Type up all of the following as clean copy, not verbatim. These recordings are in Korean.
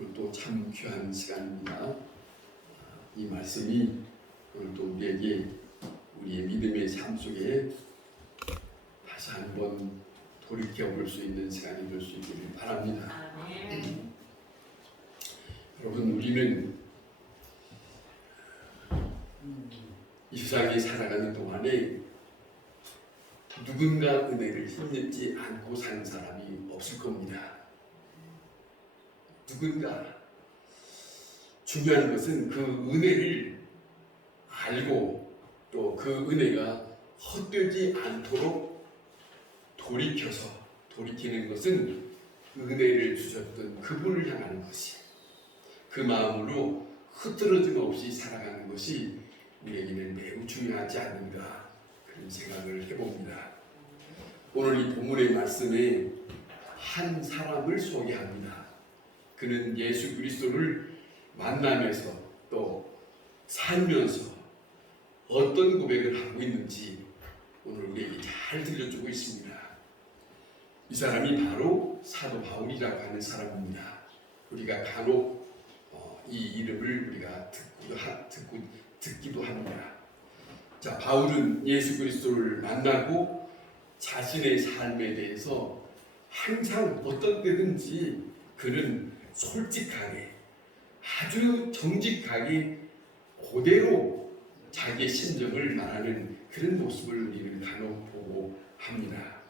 오늘 또 참 귀한 시간입니다. 이 말씀이 오늘 또 우리에게 우리의 믿음의 삶 속에 다시 한번 돌이켜볼 수 있는 시간이 될 수 있기를 바랍니다. 여러분, 우리는 이 세상에 살아가는 동안에 누군가 은혜를 힘내지 않고 사는 사람이 없을 겁니다. 누군가. 중요한 것은 그 은혜를 알고 또 그 은혜가 헛되지 않도록 돌이키는 것은 은혜를 주셨던 그분을 향하는 것이, 그 마음으로 흐트러짐 없이 살아가는 것이 우리에게는 매우 중요하지 않는가, 그런 생각을 해봅니다. 오늘 이 본문의 말씀에 한 사람을 소개합니다. 그는 예수 그리스도를 만나면서 또 살면서 어떤 고백을 하고 있는지 오늘 우리에게 잘 들려주고 있습니다. 이 사람이 바로 사도 바울이라고 하는 사람입니다. 우리가 간혹 이 이름을 우리가 듣기도 합니다. 자, 바울은 예수 그리스도를 만나고 자신의 삶에 대해서 항상 어떤 때든지 그는 솔직하게, 아주 정직하게 그대로 자기의 심정을 말하는 그런 모습을 우리는 간혹 보고 합니다.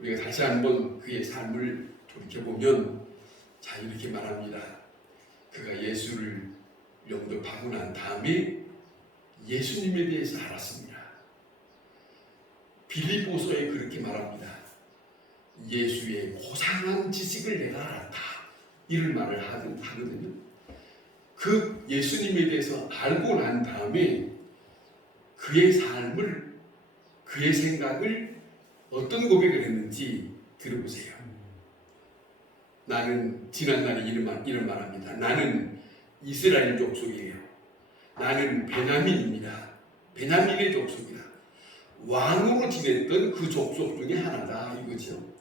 우리가 다시 한번 그의 삶을 돌이켜보면 자, 이렇게 말합니다. 그가 예수를 영접하고 난 다음에 예수님에 대해서 알았습니다. 빌립보서에 그렇게 말합니다. 예수의 고상한 지식을 내가 알았다, 이런 말을 하거든요. 그 예수님에 대해서 알고 난 다음에 그의 삶을, 그의 생각을 어떤 고백을 했는지 들어보세요. 나는 지난날에 이런 말합니다. 나는 이스라엘 족속이에요. 나는 베냐민입니다. 베냐민의 족속이다. 왕으로 지냈던 그 족속 중에 하나다, 이거죠.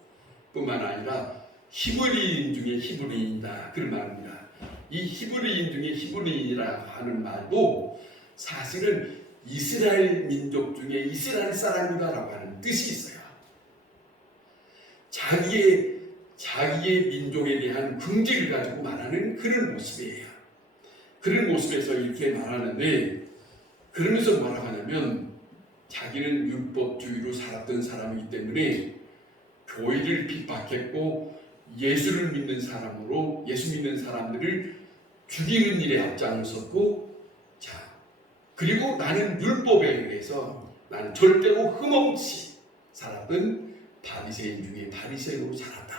뿐만 아니라 히브리인 중에 히브리인이다, 그런 말입니다. 이 히브리인 중에 히브리인이라고 하는 말도 사실은 이스라엘 민족 중에 이스라엘 사람이다라고 하는 뜻이 있어요. 자기의 민족에 대한 긍지를 가지고 말하는 그런 모습이에요. 그런 모습에서 이렇게 말하는데, 그러면서 뭐라고 하냐면 자기는 율법주의로 살았던 사람이기 때문에 교회를 핍박했고 예수를 믿는 사람으로 예수 믿는 사람들을 죽이는 일에 앞장을 섰고, 자, 그리고 나는 율법에 의해서 나는 절대로 흠없이 살았던 바리새인 중에 바리새인으로 살았다,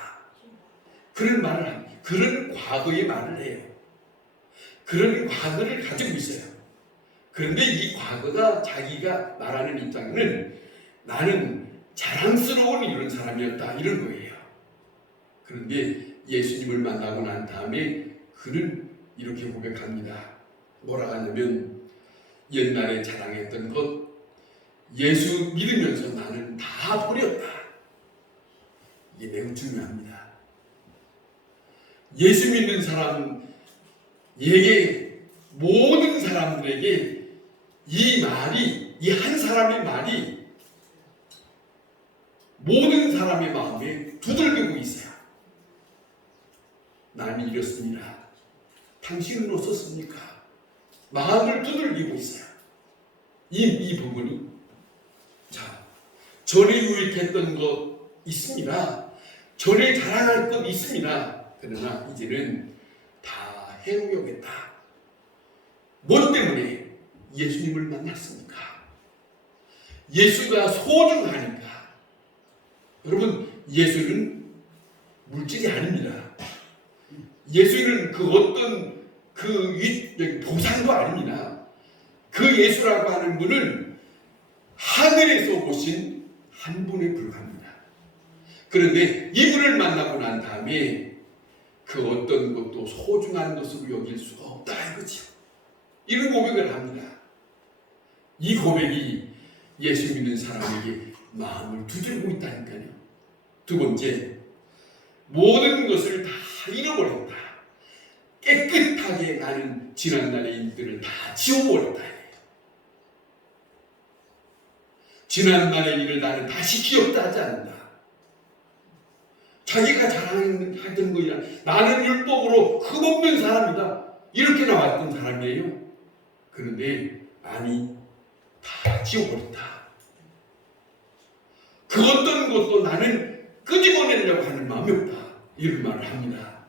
그런 말을 합니다. 그런 과거의 말을 해요. 그런 과거를 가지고 있어요. 그런데 이 과거가 자기가 말하는 입장에는 나는 자랑스러운 이런 사람이었다, 이런 거예요. 그런데 예수님을 만나고 난 다음에 그는 이렇게 고백합니다. 뭐라고 하냐면 옛날에 자랑했던 것, 예수 믿으면서 나는 다 버렸다. 이게 매우 중요합니다. 예수 믿는 사람에게, 모든 사람들에게 이 말이, 이 한 사람의 말이 모든 사람의 마음에 두들기고 있어요. 나는 이렇습니다. 당신은 어떻습니까? 마음을 두들기고 있어요. 이 부분이. 자, 전에 유익했던 것 있습니다. 전에 자랑할 것 있습니다. 그러나 이제는 다 해로워겠다. 뭐 때문에? 예수님을 만났습니까? 예수가 소중하니까. 여러분, 예수는 물질이 아닙니다. 예수는 그 어떤 보상도 아닙니다. 그 예수라고 하는 분은 하늘에서 오신 한 분에 불과합니다. 그런데 이분을 만나고 난 다음에 그 어떤 것도 소중한 것으로 여길 수가 없다, 이거죠. 이런 고백을 합니다. 이 고백이 예수 믿는 사람에게 마음을 두들고 있다니까요. 두 번째, 모든 것을 다 잃어버렸다. 깨끗하게 나는 지난날의 일들을 다 지워버렸다. 지난날의 일을 나는 다시 기억도 하지 않는다. 자기가 자랑하던 거야. 나는 율법으로 흠없는 사람이다. 이렇게 나왔던 사람이에요. 그런데 아니, 다 지워버렸다. 그 어떤 것도 나는 끄집어내려고 하는 마음이 없다. 이런 말을 합니다.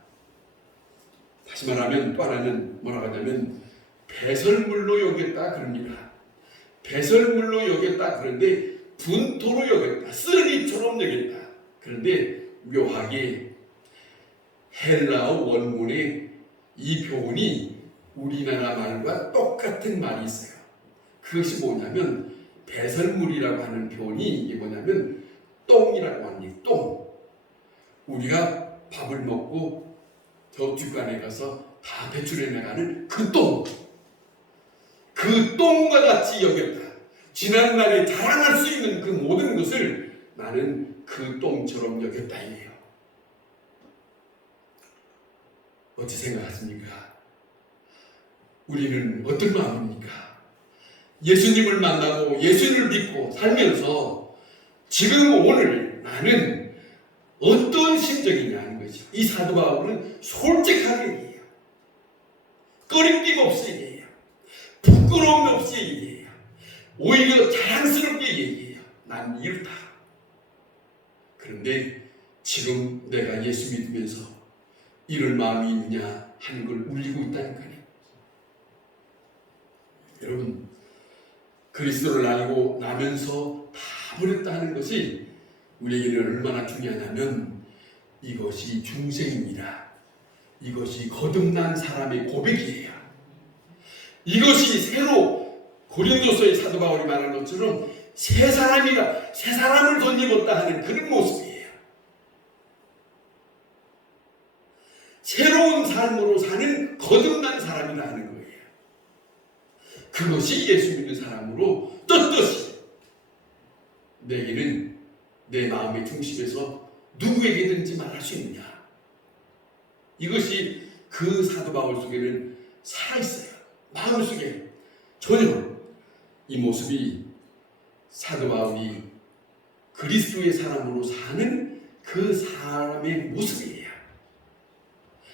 다시 말하면 또 하나는 뭐라고 하냐면 배설물로 여겼다 그럽니다. 배설물로 여겼다 그런데 분토로 여겼다. 쓰레기처럼 여겼다. 그런데 묘하게 헬라어 원문에 이 표현이 우리나라 말과 똑같은 말이 있어요. 그것이 뭐냐면 배설물이라고 하는 표현이 이게 뭐냐면 똥이라고 합니다. 똥. 우리가 밥을 먹고 저 뒷간에 가서 다 배출해 나가는 그 똥. 그 똥과 같이 여겼다. 지난날에 자랑할 수 있는 그 모든 것을 나는 그 똥처럼 여겼다 이래요. 어찌 생각하십니까? 우리는 어떤 마음입니까? 예수님을 만나고 예수님을 믿고 살면서 지금 오늘 나는 어떤 심정이냐 하는 것이죠. 이 사도 바울은 솔직하게 얘기해요. 꺼림낌 없이 얘기해요. 부끄러움 없이 얘기해요. 오히려 자랑스럽게 얘기해요. 난 이렇다. 그런데 지금 내가 예수 믿으면서 이런 마음이 있느냐 하는 걸 울리고 있다니까요. 여러분, 그리스도를 알고 나면서 다 버렸다는 것이 우리에게는 얼마나 중요하냐면 이것이 중생입니다. 이것이 거듭난 사람의 고백이에요. 이것이 새로 고린도서의 사도 바울이 말한 것처럼 새 사람이라 새 사람을 덧입었다 하는 그런 모습이에요. 새로운 삶으로 사는 거듭난 사람이라 하는 거예요. 그것이 예수 믿는 사람으로 떳떳이 내게는 내 마음의 중심에서 누구에게든지 말할 수 있느냐. 이것이 그 사도 바울 속에는 살아있어요. 마음속에 전혀 이 모습이 사도 바울이 그리스도의 사람으로 사는 그 사람의 모습이에요.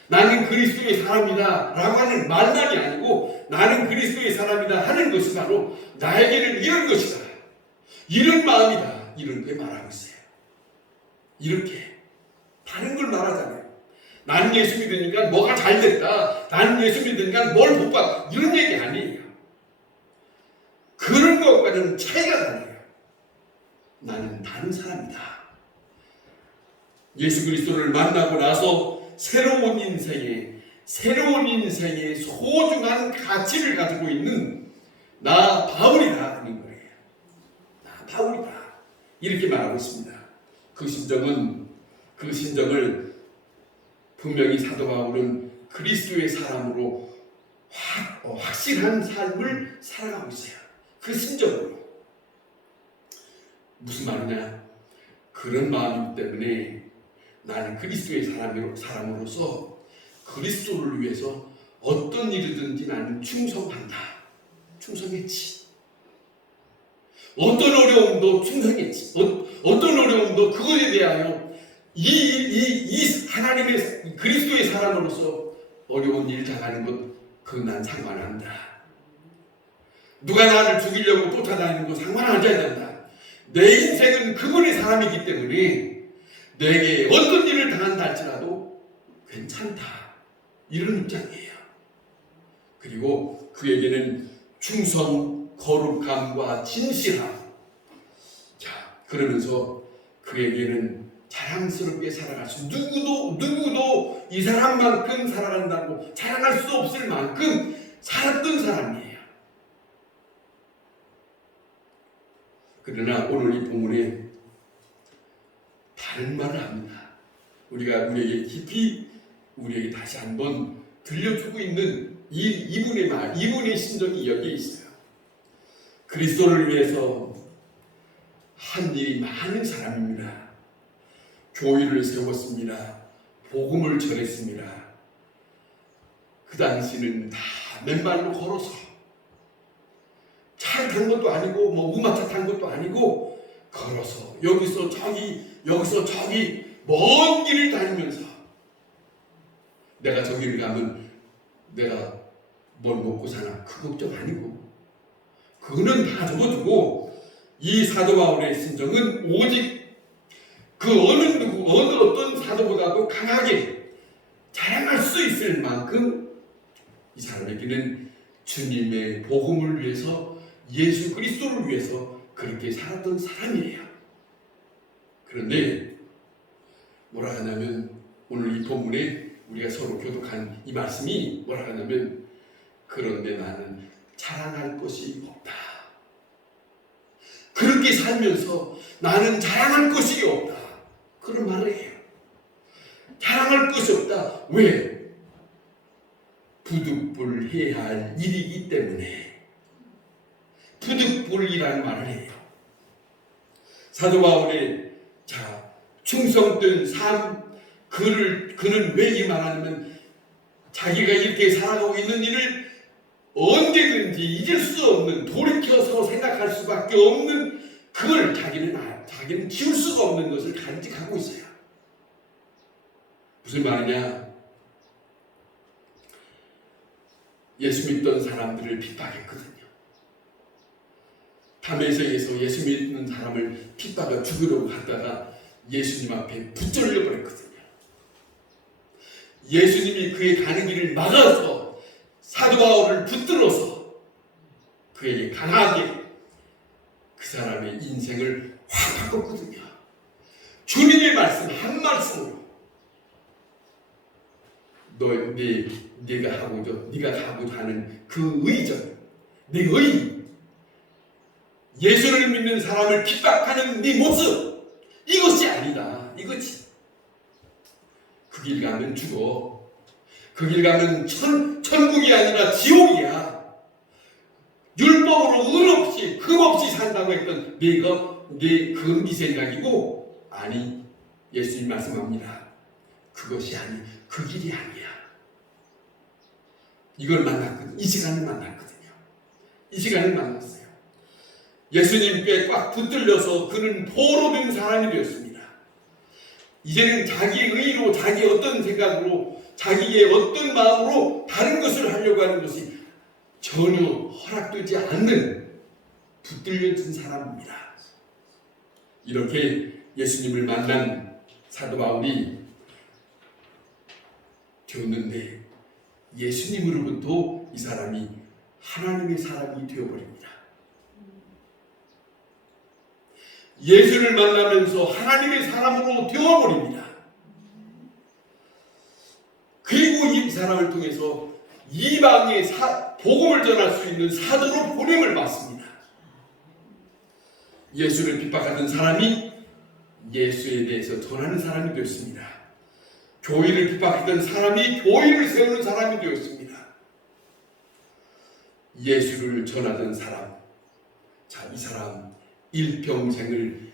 나는 그리스도의 사람이다 라고 하는 말만이 아니고 나는 그리스도의 사람이다 하는 것이 바로 나에게는 이런 것이다. 이런 마음이다. 이런 게 말하고 있어요. 이렇게 다른 걸 말하잖아요. 나는 예수 믿으니까 뭐가 잘 됐다. 나는 예수 믿으니까 뭘 못 받. 이런 얘기 아니에요. 그런 것과는 차이가 나요. 나는 다른 사람이다. 예수 그리스도를 만나고 나서 새로운 인생의 소중한 가치를 가지고 있는 나 바울이다 하는 거예요. 나 바울이다. 이렇게 말하고 있습니다. 그 심정을 분명히 사도 바울은 그리스도의 사람으로 확실한 삶을 살아가고 있어요. 그 심정으로. 무슨 말이냐? 그런 마음이기 때문에 나는 그리스도의 사람으로서 그리스도를 위해서 어떤 일이든지 나는 충성한다. 충성했지. 어떤 어려움도 충성했지. 어떤 어려움도 그거에 대하여 이 하나님의 그리스도의 사람으로서 어려운 일 당하는 것 그건 난 상관한다. 누가 나를 죽이려고 쫓아다니는 거 상관하지 않는다. 내 인생은 그분의 사람이기 때문에 내게 어떤 일을 당한다 할지라도 괜찮다. 이런 입장이에요. 그리고 그에게는 충성, 거룩함과 진실함. 자, 그러면서 그에게는 자랑스럽게 살아갈 수, 누구도 이 사람만큼 살아간다고 자랑할 수 없을 만큼 살았던 사람이에요. 그러나 오늘 이 본문에 다른 말을 합니다. 우리에게 깊이 우리에게 다시 한번 들려주고 있는 이분의 말, 이분의 심정이 여기에 있어요. 그리스도를 위해서 한 일이 많은 사람입니다. 교회를 세웠습니다. 복음을 전했습니다. 그 당시는 다 맨발로 걸어서 차를 탄 것도 아니고 뭐 우마차 탄 것도 아니고 걸어서 여기서 저기 여기서 저기 먼 길을 다니면서 내가 저기를 가면 내가 뭘 먹고 사나 그 걱정 아니고 그거는 다 접어두고 이 사도 바울의 심정은 오직 그 어느 누구 어느 어떤 사도보다도 강하게 자랑할 수 있을 만큼 이 사람에게는 주님의 복음을 위해서 예수 그리스도를 위해서 그렇게 살았던 사람이에요. 그런데 뭐라 하냐면 오늘 이 본문에 우리가 서로 교독한 이 말씀이 뭐라 하냐면 그런데 나는 자랑할 것이 없다. 그렇게 살면서 나는 자랑할 것이 없다. 그런 말을 해요. 자랑할 것이 없다. 왜? 부득불해야 할 일이기 때문에 부득불이라는 말을 해요. 사도 바울의 충성된 삶 그는 왜 이 말하냐면 자기가 이렇게 살아가고 있는 일을 언제든지 잊을 수 없는 돌이켜서 생각할 수밖에 없는 그걸 자기는 지울 수가 없는 것을 간직하고 있어요. 무슨 말이냐? 예수 믿던 사람들을 핍박했거든요. 다메섹에서 예수 믿는 사람을 핍박해 죽으려고 하다가 예수님 앞에 붙들려 버렸거든요. 예수님이 그의 가는 길을 막아서 사도 바울을 붙들어서 그에게 강하게 그 사람의 인생을 확 바꿨거든요. 주님의 말씀 한 말씀으로 네가 가고자 하는 그 의전, 네 의, 예수를 믿는 사람을 핍박하는 네 모습, 이것이 아니다. 이거지. 그 길 가면 죽어. 그 길 가면 천국이 아니라 지옥이야. 율법으로 은 없이 흠 없이 산다고 했던 그건 네 생각이고 아니 예수님 말씀합니다. 그것이 아니 그 길이 아니야. 이걸 만났거든요. 이 시간을 만났거든요. 이 시간을 만났어요. 예수님께 꽉 붙들려서 그는 포로된 사람이 되었습니다. 이제는 자기 의로 자기 어떤 생각으로 자기의 어떤 마음으로 다른 것을 하려고 하는 것이 전혀 허락되지 않는 붙들려진 사람입니다. 이렇게 예수님을 만난 사도 바울이 되었는데 예수님으로부터 이 사람이 하나님의 사람이 되어버립니다. 예수를 만나면서 하나님의 사람으로 되어버립니다. 그리고 이 사람을 통해서 이방의 복음을 전할 수 있는 사도로 보냄을 받습니다. 예수를 핍박하던 사람이 예수에 대해서 전하는 사람이 되었습니다. 교회를 핍박했던 사람이 교회를 세우는 사람이 되었습니다. 예수를 전하던 사람, 이 사람 일평생을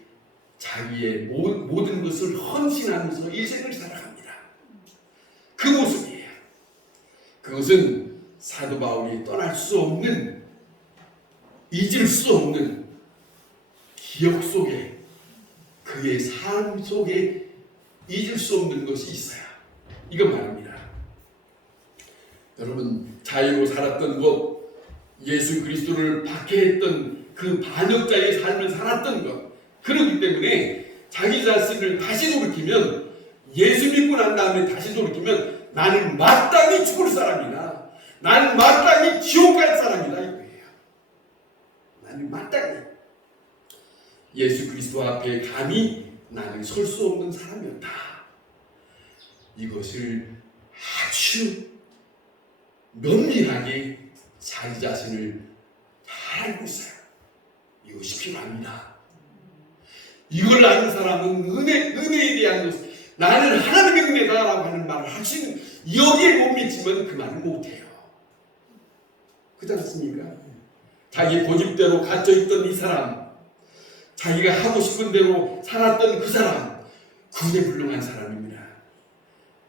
자기의 모든 것을 헌신하면서 일생을 살아갑니다. 그 모습이에요. 그것은 사도 바울이 떠날 수 없는, 잊을 수 없는 기억 속에, 그의 삶 속에 잊을 수 없는 것이 있어요. 이건 말입니다. 여러분, 자유로 살았던 것, 예수 그리스도를 박해했던 그 반역자의 삶을 살았던 것, 그렇기 때문에 자기 자신을 다시 돌이키면, 예수 믿고 난 다음에 다시 돌이키면 나는 마땅히 죽을 사람이다, 나는 마땅히 지옥 갈 사람이다, 이거예요. 나는 마땅히 예수 그리스도 앞에 감히 나는 설 수 없는 사람이었다. 이것을 아주 면밀하게 자기 자신을 잘 알고 있어요. 이것이 필요합니다. 이걸 아는 사람은 은혜에 대한 것, 나는 하나님의 은혜다라고 하는 말을 하시는, 여기에 못 미치면 그 말을 못해요. 그렇지 않습니까? 자기 고집대로 갇혀있던 이 사람, 자기가 하고 싶은 대로 살았던 그 사람, 구제불능한 사람입니다.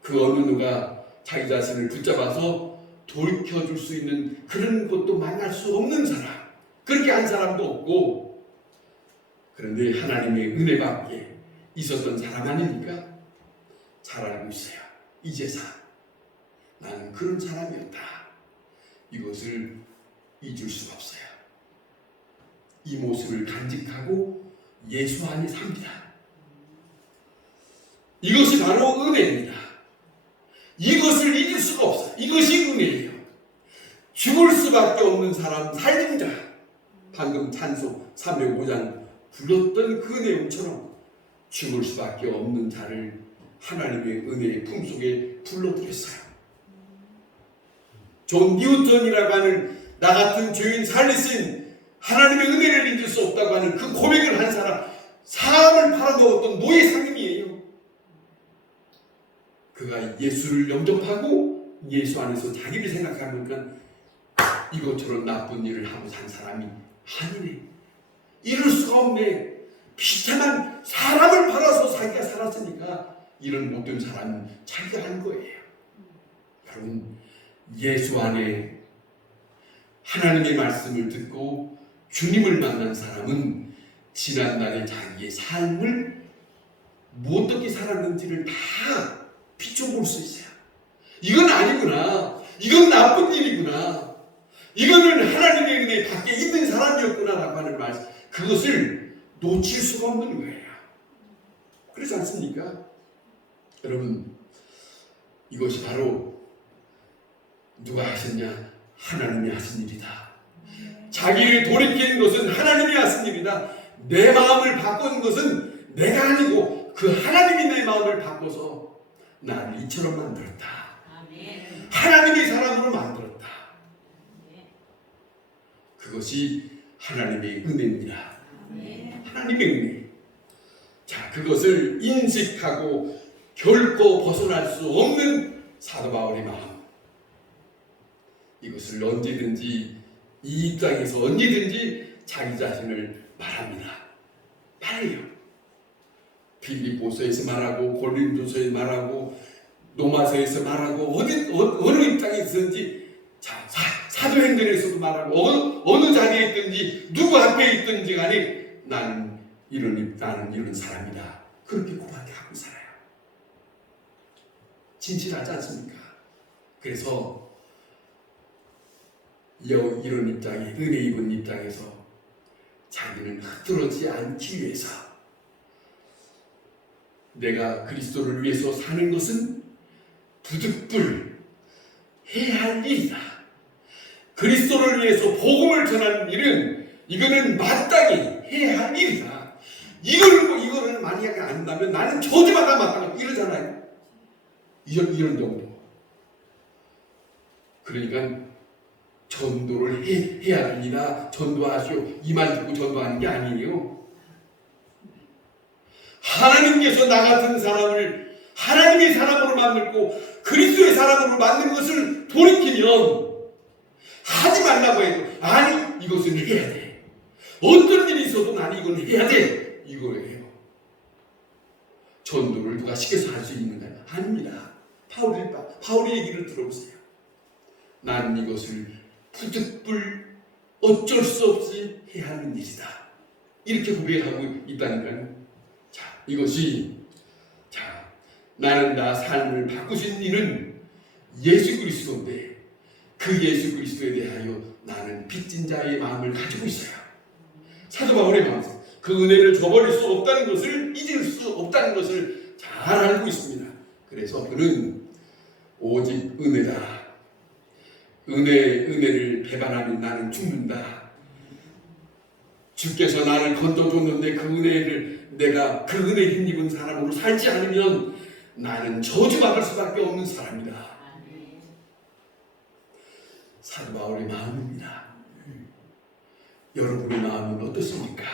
그 어느 누가 자기 자신을 붙잡아서 돌이켜줄 수 있는 그런 것도 만날 수 없는 사람, 그렇게 한 사람도 없고, 그런데 하나님의 은혜밖에 있었던 사람 아닙니까? 잘 알고 있어요. 이제사 나는 그런 사람이었다. 이것을 잊을 수가 없어요. 이 모습을 간직하고 예수 안에 삽니다. 이것이 바로 은혜입니다. 이것을 잊을 수가 없어요. 이것이 은혜예요. 죽을 수밖에 없는 사람 살린 자, 방금 찬송 305장 불렀던 그 내용처럼 죽을 수밖에 없는 자를 하나님의 은혜의 품속에 불러들였어요. 존 뉴턴이라고 하는 나 같은 죄인 살리신 하나님의 은혜를 잊을 수 없다고 하는 그 고백을 한 사람, 사람을 팔아먹었던 노예 상인이에요. 그가 예수를 영접하고 예수 안에서 자기를 생각하니까 이것처럼 나쁜 일을 하고 산 사람이 아니네. 이럴 수가 없네. 비참한 사람을 팔아서 자기가 살았으니까 이런 못된 사람은 자기가 한 거예요. 여러분, 예수 안에 하나님의 말씀을 듣고 주님을 만난 사람은 지난날의 자기의 삶을 어떻게 살았는지를 다 비춰볼 수 있어요. 이건 아니구나. 이건 나쁜 일이구나. 이거는 하나님의 은혜 밖에 있는 사람이었구나라고 하는 말씀, 그것을 놓칠 수가 없는 거예요. 그렇지 않습니까? 여러분, 이것이 바로 누가 하셨냐? 하나님이 하신 일이다. 자기를 돌이키는 것은 하나님이 하신 일이다. 내 마음을 바꾸는 것은 내가 아니고 그 하나님이 내 마음을 바꿔서 나를 이처럼 만들었다. 하나님이 사람으로 만들었다. 그것이 하나님의 은혜입니다. 하나님의 은혜. 자, 그것을 인식하고 결코 벗어날 수 없는 사도 바울의 마음. 이것을 언제든지 이 입장에서 언제든지 자기 자신을 말합니다. 말해요. 빌립보서에서 말하고 고린도서에서 말하고 로마서에서 말하고 어느 입장에 있든지, 자, 사도행전에서도 말하고 어느 자리에 있든지 누구 앞에 있든지 간에 나는 이런 사람이다. 그렇게 고백하고 살아요. 진실하지 않습니까? 그래서 이런 입장에, 은혜 입은 입장에서 자기는 흐트러지지 않기 위해서 내가 그리스도를 위해서 사는 것은 부득불 해야 할 일이다. 그리스도를 위해서 복음을 전하는 일은 이거는 마땅히 해야 할 일이다. 이거를 만약에 안 한다면 나는 저주마다 마땅하고 이러잖아요. 이런 정도. 그러니까 전도를 해야 됩니다. 전도하시오. 이 말 듣고 전도하는 게 아니에요. 하나님께서 나 같은 사람을 하나님의 사람으로 만들고 그리스도의 사람으로 만든 것을 돌이키면 하지 말라고 해도 아니 이것은 해야 돼. 어떤 일이 있어도 나는 이건 해야 돼. 이거예요. 전도를 누가 시켜서 할 수 있는가요? 아닙니다. 바울의 얘기를 들어보세요. 나는 이것을 부득불 어쩔 수 없이 해야 하는 일이다. 이렇게 고백하고 있다니까요. 자, 이것이 나는 나 삶을 바꾸신 이는 예수 그리스도인데 그 예수 그리스도에 대하여 나는 빚진 자의 마음을 가지고 있어요. 사도 바울의 마음, 그 은혜를 저버릴 수 없다는 것을, 잊을 수 없다는 것을 잘 알고 있습니다. 그래서 그는 오직 은혜다. 은혜를 배반하면 나는 죽는다. 주께서 나를 건져줬는데 그 은혜를 내가 그 은혜 힘입은 사람으로 살지 않으면 나는 저주받을 수밖에 없는 사람이다. 사도 바울의 마음입니다. 여러분의 마음은 어떻습니까?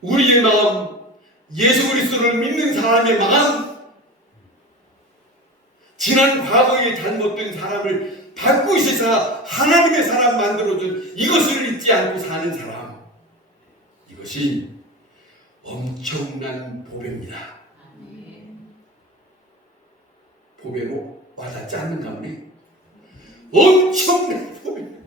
우리의 마음, 예수 그리스도를 믿는 사람의 마음, 지난 과거의 잘못된 사람을 바꾸시사 하나님의 사람 만들어준 이것을 잊지 않고 사는 사람, 이것이 엄청난 보배입니다. 보배로 와닿지 않는가 보네. 엄청난 복이에요.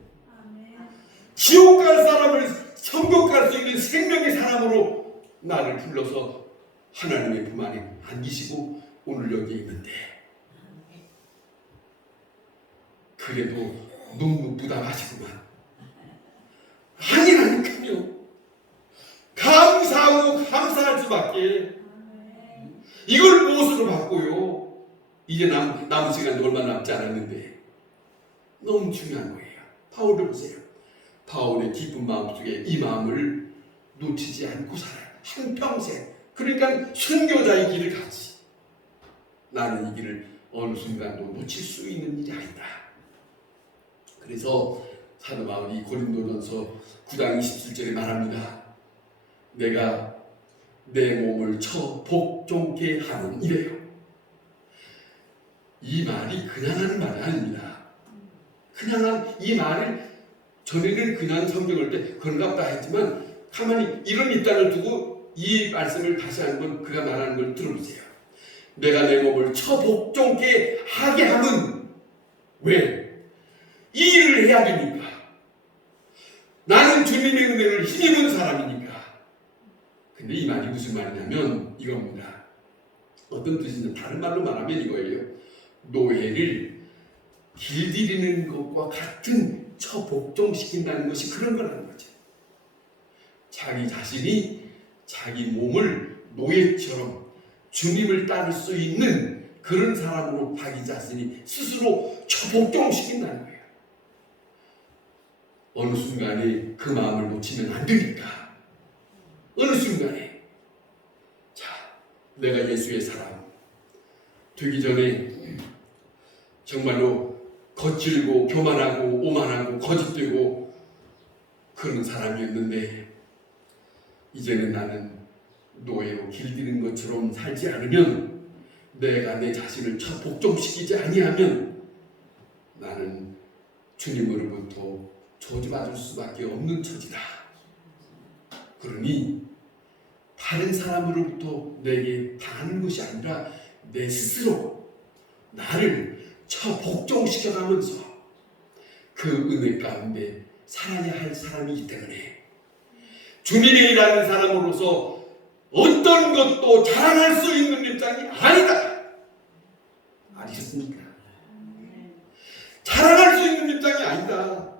지옥 갈 사람을 천국 갈 수 있는 생명의 사람으로 나를 불러서 하나님의 품 안에 안기시고 오늘 여기 있는데, 그래도 너무 부담하시구만. 아니라니까요. 감사하고 감사할 수밖에. 이걸 무엇으로 바꿔요? 이제 남은 시간도 얼마 남지 않았는데 너무 중요한 거예요. 바울을 보세요. 바울의 깊은 마음속에 이 마음을 놓치지 않고 살아요. 한평생. 그러니까 순교자의 길을 가지. 나는 이 길을 어느 순간도 놓칠 수 있는 일이 아니다. 그래서 사도 바울이 고린도전서 9장 27절에 말합니다. 내가 내 몸을 쳐 복종케 하는 이래요. 이 말이 그냥 하는 말이 아닙니다. 그냥 이 말을 전에는 그냥 성경을 때 그런가 보다 했지만 가만히 이런 입장을 두고 이 말씀을 다시 한번 그가 말하는 걸 들어보세요. 내가 내 몸을 쳐 복종케 하게 함은 왜? 이 일을 해야 됩니까? 나는 주님의 은혜를 힘입은 사람이니까. 근데 이 말이 무슨 말이냐면 이겁니다. 어떤 뜻이냐, 다른 말로 말하면 이거예요. 노예를 길들이는 것과 같은 처복종시킨다는 것이 그런 거라는 거죠. 자기 자신이 자기 몸을 노예처럼 주님을 따를 수 있는 그런 사람으로 자기 자신이 스스로 처복종시킨다는 거예요. 어느 순간에 그 마음을 놓치면 안 되니까. 어느 순간에 자, 내가 예수의 사람 되기 전에 정말로 거칠고 교만하고 오만하고 거짓되고 그런 사람이었는데 이제는 나는 노예로 길들이는 것처럼 살지 않으면, 내가 내 자신을 복종시키지 아니하면 나는 주님으로부터 저주받을 수밖에 없는 처지다. 그러니 다른 사람으로부터 내게 당하는 것이 아니라 내 스스로 나를 복종시켜가면서 그 은혜 가운데 살아야 할 사람이기 때문에 주님의 일하는 사람으로서 어떤 것도 자랑할 수 있는 입장이 아니다. 아니겠습니까? 자랑할 수 있는 입장이 아니다.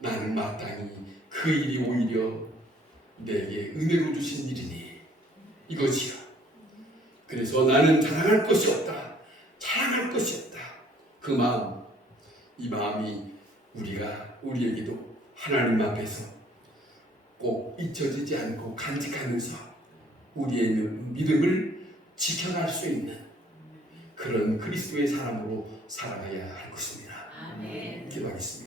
나는 마땅히 그 일이 오히려 내게 은혜로 주신 일이니 이것이야. 그래서 나는 자랑할 것이 없다. 자랑할 것이 없다. 그 마음, 이 마음이 우리에게도 하나님 앞에서 꼭 잊혀지지 않고 간직하면서 우리의 믿음을 지켜갈 수 있는 그런 그리스도의 사람으로 살아가야 할 것입니다. 기도하겠습니다.